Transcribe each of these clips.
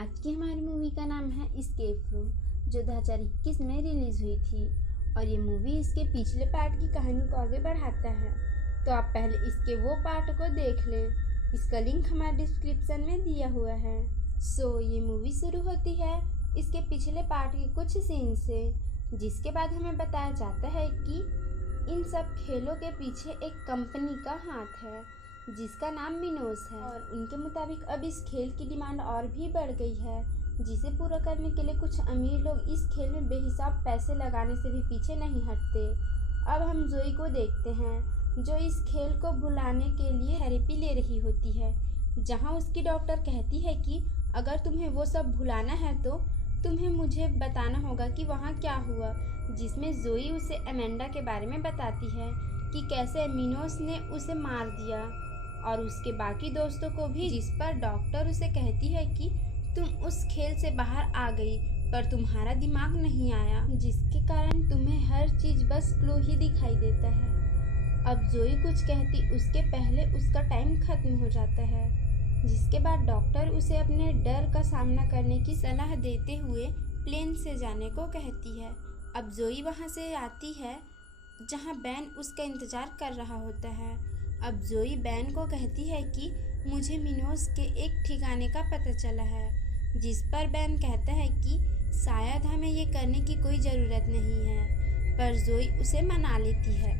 आज की हमारी मूवी का नाम है एस्केप रूम, जो 2021 में रिलीज़ हुई थी। और ये मूवी इसके पिछले पार्ट की कहानी को आगे बढ़ाता है। तो आप पहले इसके वो पार्ट को देख लें। इसका लिंक हमारे डिस्क्रिप्शन में दिया हुआ है। ये मूवी शुरू होती है इसके पिछले पार्ट के कुछ सीन से, जिसके बाद हमें बताया जाता है कि इन सब खेलों के पीछे एक कंपनी का हाथ है जिसका नाम मिनोस है। और उनके मुताबिक अब इस खेल की डिमांड और भी बढ़ गई है, जिसे पूरा करने के लिए कुछ अमीर लोग इस खेल में बेहिसाब पैसे लगाने से भी पीछे नहीं हटते। अब हम जोई को देखते हैं, जो इस खेल को भुलाने के लिए थेरेपी ले रही होती है, जहां उसकी डॉक्टर कहती है कि अगर तुम्हें वो सब भुलाना है तो तुम्हें मुझे बताना होगा कि वहाँ क्या हुआ। जिसमें जोई उसे अमेंडा के बारे में बताती है कि कैसे मिनोस ने उसे मार दिया और उसके बाकी दोस्तों को भी, जिस पर डॉक्टर उसे कहती है कि तुम उस खेल से बाहर आ गई पर तुम्हारा दिमाग नहीं आया, जिसके कारण तुम्हें हर चीज़ बस क्लू ही दिखाई देता है। अब जोई कुछ कहती उसके पहले उसका टाइम खत्म हो जाता है, जिसके बाद डॉक्टर उसे अपने डर का सामना करने की सलाह देते हुए प्लेन से जाने को कहती है। अब जोई वहाँ से आती है जहाँ बैन उसका इंतज़ार कर रहा होता है। अब जोई बैन को कहती है कि मुझे मिनोस के एक ठिकाने का पता चला है, जिस पर बैन कहता है कि शायद हमें ये करने की कोई ज़रूरत नहीं है, पर जोई उसे मना लेती है।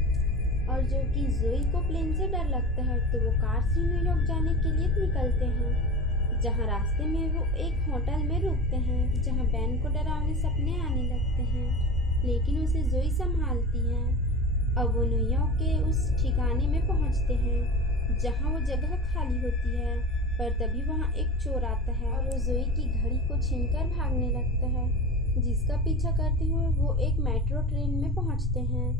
और जो कि जोई को प्लेन से डर लगता है, तो वो कार से न्यूयॉर्क जाने के लिए निकलते हैं, जहाँ रास्ते में वो एक होटल में रुकते हैं, जहाँ बैन को डरावने सपने आने लगते हैं, लेकिन उसे जोई संभालती है। अब वो न्यूयॉर्क के उस ठिकाने में पहुंचते हैं जहां वो जगह खाली होती है, पर तभी वहां एक चोर आता है और वो जोई की घड़ी को छीनकर भागने लगता है, जिसका पीछा करते हुए वो एक मेट्रो ट्रेन में पहुंचते हैं,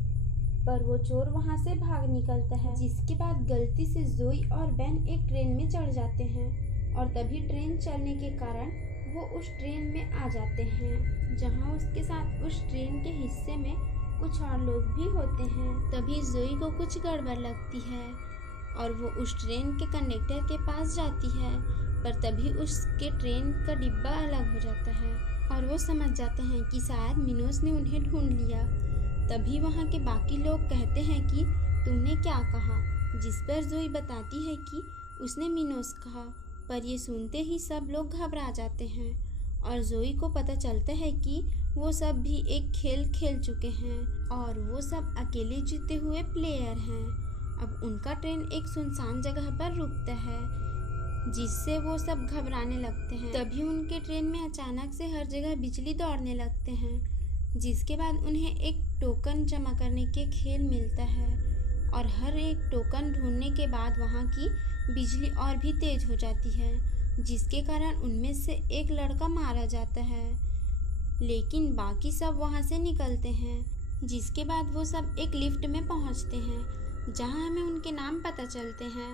पर वो चोर वहां से भाग निकलता है। जिसके बाद गलती से जोई और बैन एक ट्रेन में चढ़ जाते हैं और तभी ट्रेन चलने के कारण वो उस ट्रेन में आ जाते हैं, जहाँ उसके साथ उस ट्रेन के हिस्से में कुछ और लोग भी होते हैं। तभी जोई को कुछ गड़बड़ लगती है और वो उस ट्रेन के कंडक्टर के पास जाती है, पर तभी उसके ट्रेन का डिब्बा अलग हो जाता है और वो समझ जाते हैं कि शायद मिनोस ने उन्हें ढूंढ लिया। तभी वहाँ के बाकी लोग कहते हैं कि तुमने क्या कहा, जिस पर जोई बताती है कि उसने मिनोस कहा, पर ये सुनते ही सब लोग घबरा जाते हैं और जोई को पता चलता है कि वो सब भी एक खेल खेल चुके हैं और वो सब अकेले जीते हुए प्लेयर हैं। अब उनका ट्रेन एक सुनसान जगह पर रुकता है, जिससे वो सब घबराने लगते हैं। तभी उनके ट्रेन में अचानक से हर जगह बिजली दौड़ने लगते हैं, जिसके बाद उन्हें एक टोकन जमा करने के खेल मिलता है और हर एक टोकन ढूंढने के बाद वहाँ की बिजली और भी तेज हो जाती है, जिसके कारण उनमें से एक लड़का मारा जाता है, लेकिन बाकी सब वहाँ से निकलते हैं। जिसके बाद वो सब एक लिफ्ट में पहुँचते हैं, जहाँ हमें उनके नाम पता चलते हैं,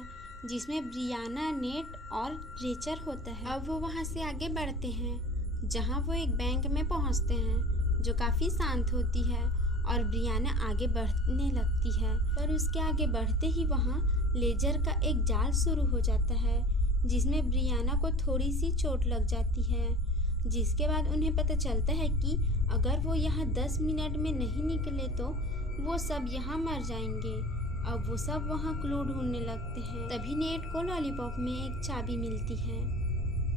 जिसमें ब्रियाना, नेट और रेचर होता है। अब वो वहाँ से आगे बढ़ते हैं, जहाँ वो एक बैंक में पहुँचते हैं जो काफ़ी शांत होती है और ब्रियाना आगे बढ़ने लगती है, पर उसके आगे बढ़ते ही वहाँ लेजर का एक जाल शुरू हो जाता है, जिसमें ब्रियाना को थोड़ी सी चोट लग जाती है। जिसके बाद उन्हें पता चलता है कि अगर वो यहाँ 10 मिनट में नहीं निकले तो वो सब यहाँ मर जाएंगे। अब वो सब वहाँ क्लू ढूंढने लगते हैं। तभी नेट को लॉलीपॉप में एक चाबी मिलती है,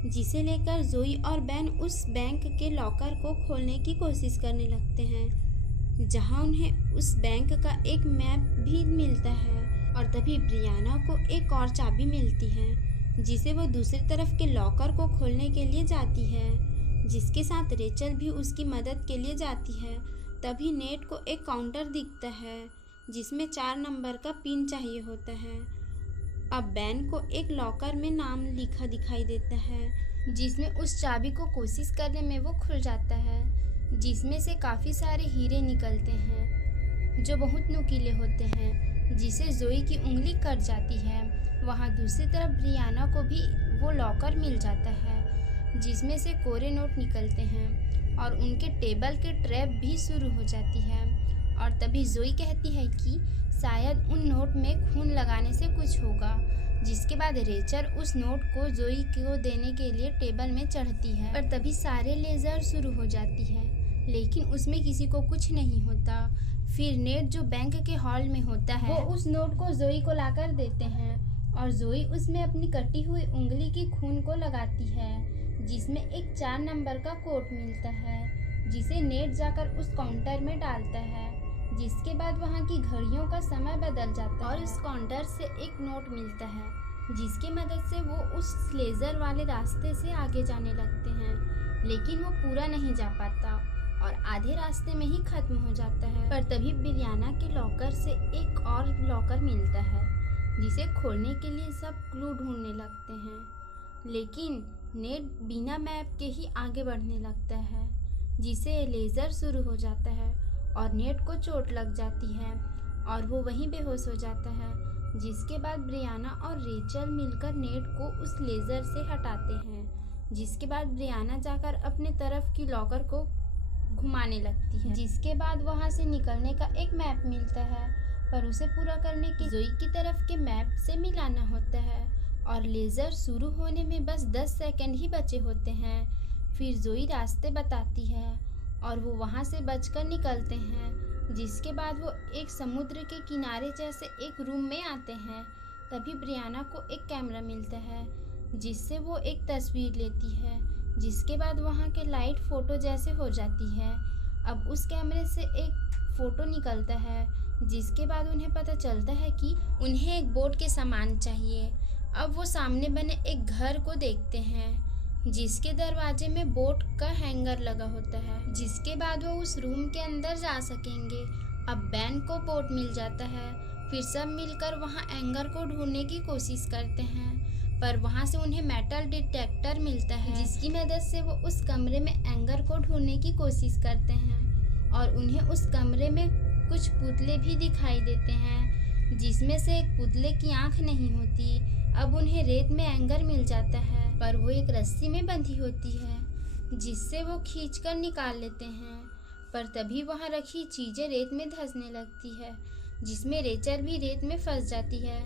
जिसे जोई और बैन उस बैंक के लॉकर को खोलने की कोशिश करने लगते हैं, जहाँ उन्हें उस बैंक का एक मैप भी मिलता है। और तभी ब्रियाना को एक और चाबी मिलती है, जिसे वो दूसरी तरफ के लॉकर को खोलने के लिए जाती है, जिसके साथ रेचल भी उसकी मदद के लिए जाती है। तभी नेट को एक काउंटर दिखता है, जिसमें 4 नंबर का पिन चाहिए होता है। अब बैन को एक लॉकर में नाम लिखा दिखाई देता है, जिसमें उस चाबी को कोशिश करने में वो खुल जाता है, जिसमें से काफ़ी सारे हीरे निकलते हैं जो बहुत नुकीले होते हैं, जिसे जोई की उंगली कट जाती है। वहाँ दूसरी तरफ ब्रियाना को भी वो लॉकर मिल जाता है, जिसमें से कोरे नोट निकलते हैं और उनके टेबल के ट्रैप भी शुरू हो जाती है। और तभी जोई कहती है कि शायद उन नोट में खून लगाने से कुछ होगा, जिसके बाद रेचल उस नोट को जोई को देने के लिए टेबल में चढ़ती है, पर तभी सारे लेजर शुरू हो जाती है, लेकिन उसमें किसी को कुछ नहीं होता। फिर नेट जो बैंक के हॉल में होता है वो उस नोट को जोई को लाकर देते हैं और जोई उसमें अपनी कटी हुई उंगली की खून को लगाती है, जिसमें एक 4 नंबर का कोट मिलता है, जिसे नेट जाकर उस काउंटर में डालता है। जिसके बाद वहाँ की घड़ियों का समय बदल जाता है और उस काउंटर से एक नोट मिलता है, जिसकी मदद से वो उस लेज़र वाले रास्ते से आगे जाने लगते हैं, लेकिन वो पूरा नहीं जा पाता और आधे रास्ते में ही खत्म हो जाता है। पर तभी ब्रियाना के लॉकर से एक और लॉकर मिलता है, जिसे खोलने के लिए सब क्लू ढूंढने लगते हैं, लेकिन नेट बिना मैप के ही आगे बढ़ने लगता है, जिसे लेज़र शुरू हो जाता है और नेट को चोट लग जाती है और वो वहीं बेहोश हो जाता है। जिसके बाद ब्रियाना और रेचल मिलकर नेट को उस लेज़र से हटाते हैं, जिसके बाद ब्रियाना जाकर अपने तरफ की लॉकर को घुमाने लगती है। जिसके बाद वहाँ से निकलने का एक मैप मिलता है, पर उसे पूरा करने के जोई की तरफ के मैप से मिलाना होता है और लेज़र शुरू होने में बस 10 सेकंड ही बचे होते हैं। फिर जोई रास्ते बताती है और वो वहाँ से बचकर निकलते हैं। जिसके बाद वो एक समुद्र के किनारे जैसे एक रूम में आते हैं। तभी ब्रियाना को एक कैमरा मिलता है, जिससे वो एक तस्वीर लेती है, जिसके बाद वहाँ के लाइट फ़ोटो जैसे हो जाती है। अब उस कैमरे से एक फ़ोटो निकलता है, जिसके बाद उन्हें पता चलता है कि उन्हें एक बोट के सामान चाहिए। अब वो सामने बने एक घर को देखते हैं, जिसके दरवाजे में बोट का हैंगर लगा होता है, जिसके बाद वो उस रूम के अंदर जा सकेंगे। अब बैन को बोट मिल जाता है। फिर सब मिलकर वहाँ हैंगर को ढूंढने की कोशिश करते हैं, पर वहाँ से उन्हें मेटल डिटेक्टर मिलता है, जिसकी मदद से वो उस कमरे में हैंगर को ढूंढने की कोशिश करते हैं और उन्हें उस कमरे में कुछ पुतले भी दिखाई देते हैं, जिसमें से एक पुतले की आँख नहीं होती। अब उन्हें रेत में हैंगर मिल जाता है, पर वो एक रस्सी में बंधी होती है, जिससे वो खींचकर निकाल लेते हैं। पर तभी वहाँ रखी चीज़ें रेत में धंसने लगती है, जिसमें रेचल भी रेत में फंस जाती है।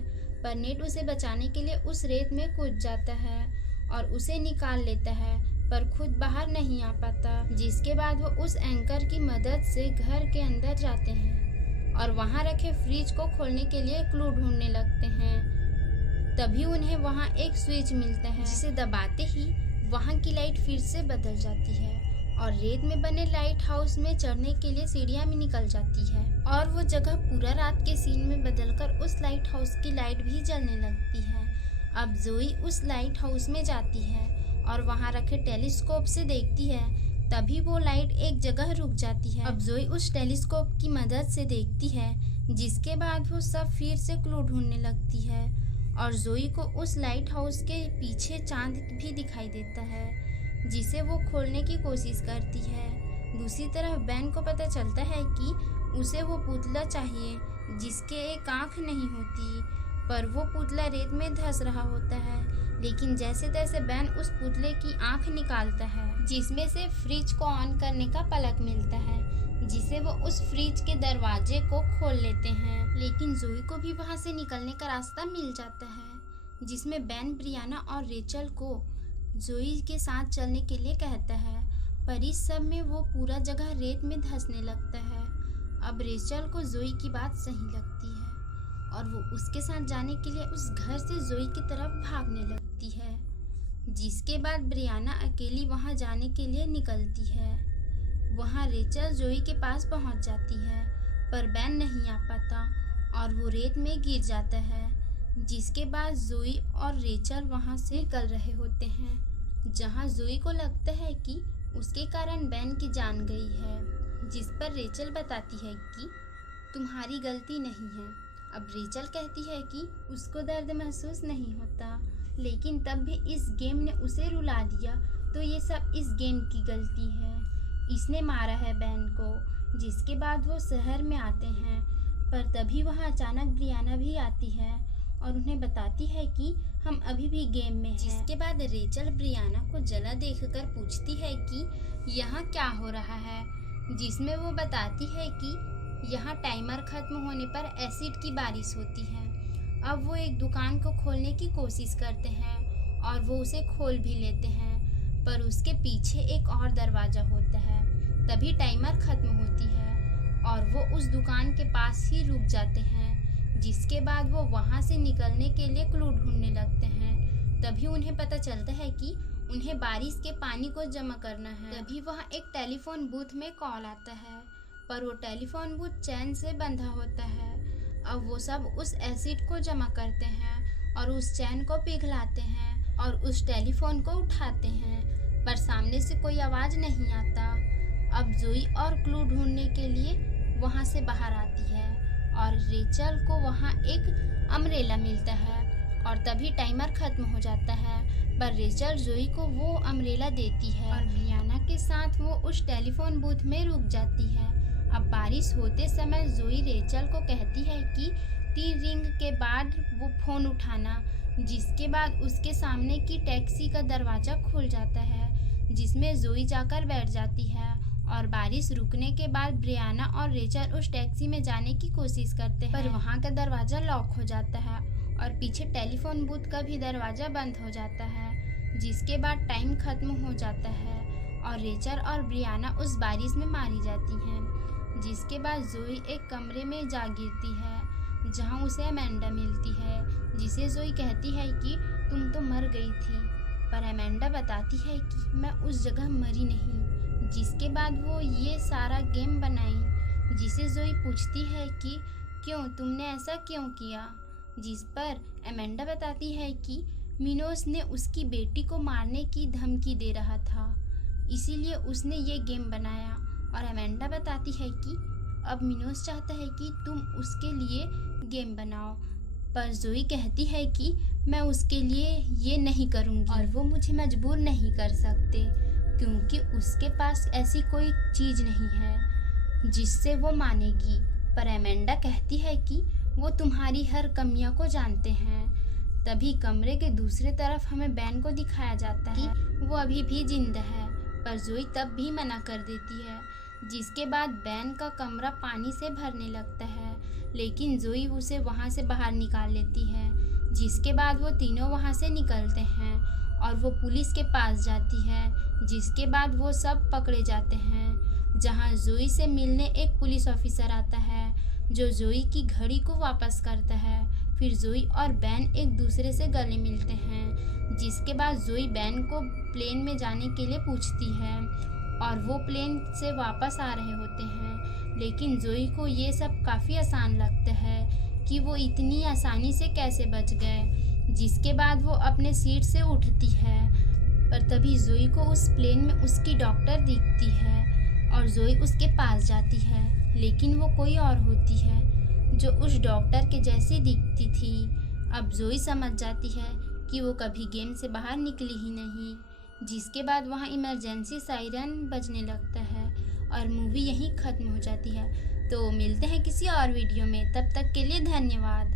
पर नेट उसे बचाने के लिए उस रेत में कूद जाता है और उसे निकाल लेता है, पर खुद बाहर नहीं आ पाता। जिसके बाद वो उस एंकर की मदद से घर के अंदर जाते हैं और वहाँ रखे फ्रिज को खोलने के लिए क्लू ढूंढने लगते हैं। तभी उन्हें वहाँ एक स्विच मिलता है, जिसे दबाते ही वहाँ की लाइट फिर से बदल जाती है और रेत में बने लाइट हाउस में चढ़ने के लिए सीढ़ियाँ भी निकल जाती है और वो जगह पूरा रात के सीन में बदलकर उस लाइट हाउस की लाइट भी जलने लगती है। अब जोई उस लाइट हाउस में जाती है और वहाँ रखे टेलीस्कोप से देखती है। तभी वो लाइट एक जगह रुक जाती है। अब जोई उस टेलीस्कोप की मदद से देखती है, जिसके बाद वो सब फिर से क्लू ढूंढने लगती है और जोई को उस लाइट हाउस के पीछे चांद भी दिखाई देता है, जिसे वो खोलने की कोशिश करती है। दूसरी तरफ बैन को पता चलता है कि उसे वो पुतला चाहिए, जिसके एक आँख नहीं होती, पर वो पुतला रेत में धंस रहा होता है। लेकिन जैसे तैसे बैन उस पुतले की आँख निकालता है, जिसमें से फ्रिज को ऑन करने का प्लग मिलता है, जिसे वो उस फ्रिज के दरवाजे को खोल लेते हैं। लेकिन जोई को भी वहाँ से निकलने का रास्ता मिल जाता है, जिसमें बैन ब्रियाना और रेचल को जोई के साथ चलने के लिए कहता है, पर इस सब में वो पूरा जगह रेत में धंसने लगता है। अब रेचल को जोई की बात सही लगती है और वो उसके साथ जाने के लिए उस घर से जोई की तरफ भागने लगती है। जिसके बाद ब्रियाना अकेली वहाँ जाने के लिए निकलती है। वहाँ रेचल जोई के पास पहुँच जाती है, पर बैन नहीं आ पाता और वो रेत में गिर जाता है। जिसके बाद जोई और रेचल वहाँ से निकल रहे होते हैं, जहाँ जोई को लगता है कि उसके कारण बैन की जान गई है। जिस पर रेचल बताती है कि तुम्हारी गलती नहीं है। अब रेचल कहती है कि उसको दर्द महसूस नहीं होता, लेकिन तब भी इस गेम ने उसे रुला दिया, तो ये सब इस गेम की गलती है। इसने मारा है बैन को। जिसके बाद वो शहर में आते हैं, पर तभी वहाँ अचानक ब्रियाना भी आती है और उन्हें बताती है कि हम अभी भी गेम में हैं। जिसके बाद रेचल ब्रियाना को जला देखकर पूछती है कि यहाँ क्या हो रहा है, जिसमें वो बताती है कि यहाँ टाइमर खत्म होने पर एसिड की बारिश होती है। अब वो एक दुकान को खोलने की कोशिश करते हैं और वो उसे खोल भी लेते हैं, पर उसके पीछे एक और दरवाज़ा होता है। तभी टाइमर ख़त्म होती है और वो उस दुकान के पास ही रुक जाते हैं, जिसके बाद वो वहाँ से निकलने के लिए क्लू ढूंढने लगते हैं। तभी उन्हें पता चलता है कि उन्हें बारिश के पानी को जमा करना है। तभी वहाँ एक टेलीफोन बूथ में कॉल आता है, पर वो टेलीफोन बूथ चैन से बंधा होता है। अब वो सब उस एसिड को जमा करते हैं और उस चैन को पिघलाते हैं और उस टेलीफोन को उठाते हैं, पर सामने से कोई आवाज़ नहीं आता। अब जोई और क्लू ढूंढने के लिए वहाँ से बाहर आती है और रेचल को वहाँ एक अम्ब्रेला मिलता है और तभी टाइमर ख़त्म हो जाता है, पर रेचल जोई को वो अम्ब्रेला देती है और ब्रियाना के साथ वो उस टेलीफोन बूथ में रुक जाती है। अब बारिश होते समय जोई रेचल को कहती है कि 3 रिंग के बाद वो फ़ोन उठाना, जिसके बाद उसके सामने की टैक्सी का दरवाज़ा खुल जाता है, जिसमें जोई जाकर बैठ जाती है और बारिश रुकने के बाद ब्रियाना और रेचल उस टैक्सी में जाने की कोशिश करते हैं, पर वहाँ का दरवाज़ा लॉक हो जाता है और पीछे टेलीफोन बूथ का भी दरवाज़ा बंद हो जाता है, जिसके बाद टाइम ख़त्म हो जाता है और रेचल और ब्रियाना उस बारिश में मारी जाती हैं। जिसके बाद जोई एक कमरे में जा गिरती है, जहाँ उसे अमेंडा मिलती है, जिसे जोई कहती है कि तुम तो मर गई थी, पर अमेंडा बताती है कि मैं उस जगह मरी नहीं। जिसके बाद वो ये सारा गेम बनाई, जिसे जोई पूछती है कि क्यों, तुमने ऐसा क्यों किया, जिस पर अमेंडा बताती है कि मिनोस ने उसकी बेटी को मारने की धमकी दे रहा था, इसीलिए उसने ये गेम बनाया। और अमेंडा बताती है कि अब मिनोस चाहता है कि तुम उसके लिए गेम बनाओ, पर जोई कहती है कि मैं उसके लिए ये नहीं करूँगी और वो मुझे मजबूर नहीं कर सकते, क्योंकि उसके पास ऐसी कोई चीज़ नहीं है जिससे वो मानेगी। पर अमेंडा कहती है कि वो तुम्हारी हर कमियां को जानते हैं। तभी कमरे के दूसरे तरफ हमें बैन को दिखाया जाता है कि वो अभी भी जिंदा है, पर जोई तब भी मना कर देती है। जिसके बाद बैन का कमरा पानी से भरने लगता है, लेकिन जोई उसे वहाँ से बाहर निकाल लेती है। जिसके बाद वो तीनों वहाँ से निकलते हैं और वो पुलिस के पास जाती है, जिसके बाद वो सब पकड़े जाते हैं, जहाँ जोई से मिलने एक पुलिस ऑफिसर आता है जो जोई की घड़ी को वापस करता है। फिर जोई और बैन एक दूसरे से गले मिलते हैं, जिसके बाद जोई बैन को प्लेन में जाने के लिए पूछती है और वो प्लेन से वापस आ रहे होते हैं, लेकिन जोई को ये सब काफ़ी आसान लगता है कि वो इतनी आसानी से कैसे बच गए। जिसके बाद वो अपने सीट से उठती है, पर तभी जोई को उस प्लेन में उसकी डॉक्टर दिखती है और जोई उसके पास जाती है, लेकिन वो कोई और होती है जो उस डॉक्टर के जैसी दिखती थी। अब जोई समझ जाती है कि वो कभी गेम से बाहर निकली ही नहीं। जिसके बाद वहाँ इमरजेंसी सायरन बजने लगता है और मूवी यहीं ख़त्म हो जाती है। तो मिलते हैं किसी और वीडियो में, तब तक के लिए धन्यवाद।